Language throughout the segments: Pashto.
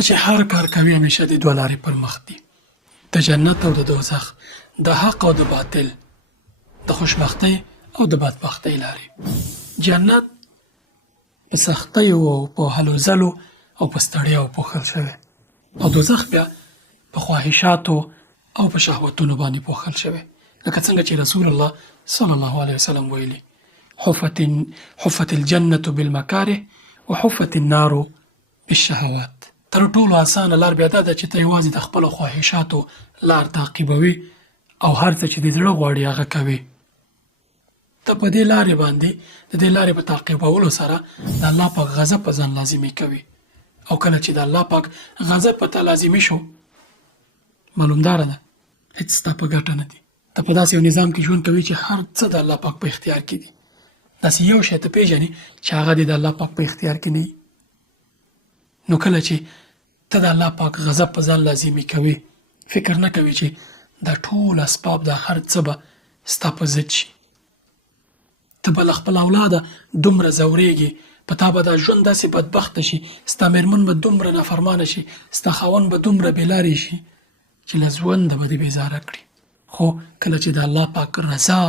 ته چې هر کار کوي همیشه د دوه لارې پر مخ دي، د جنت او د دوزخ، د حق او د باطل، د خوشبختۍ او د بدبختۍ لارې. جنت په سختیو او په هلو ځلو او په ستړیاو پوښل شوی، او دوزخ بیا په خواهشاتو او په شهوتونو باندې پوښل شوی، لکه څنګه چې رسول الله صلی الله علیه وسلم ویلي: حفت الجنة بالمکاره وحفت النار بالشهوات. تر ټولو اسانه لار بیا دا ده چې ته یوازې د خپلو خواهشاتو لار تعقیبوي او هر څه چې د زړه غواړي هغه کوي. ته په دې لارې باندې د دې لارې په تعقیبولو سره د الله پاک غضب په ځان لازمي کوي، او کله چې د الله پاک غضب په تا لازمي شو، معلومداره ده هیڅ ستا په ګټه نه دي. ته په داسې یو نظام کې ژوند کوي چې هر څه د الله پاک په اختیار کې دي. داسې یو شی ته پېژنې چې هغه د الله پاک په اختیار کې نه وي. نو کله چې ته د الله پاک غضب په ځان لازمي کوي، فکر نه کوي چې دا ټول اسباب د هر څه به ستا په ضد شي. ته به له خپل اولاده دومره ځورېږي، په تا به دا ژوند داسې بدبخته شي، ستا مېرمن به دومره نافرمانه شي، ستا خاوند به دومره بېلارې شي چې له ژونده به دې بېزاره کړي. خو کله چې د الله پاک رضا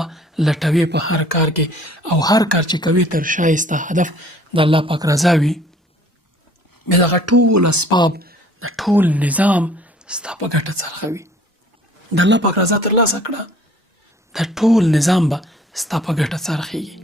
لټوي په هر کار کې، او هر کار چې کوي تر شا یې ستا هدف د الله پاک رضا وي، بیا دغه ټول اسباب، د ټول نظام ستا په ګټه څرخوي. د الله پاک رضا ترلاسه کړه، د ټول نظام به ستا په ګټه څرخېږي.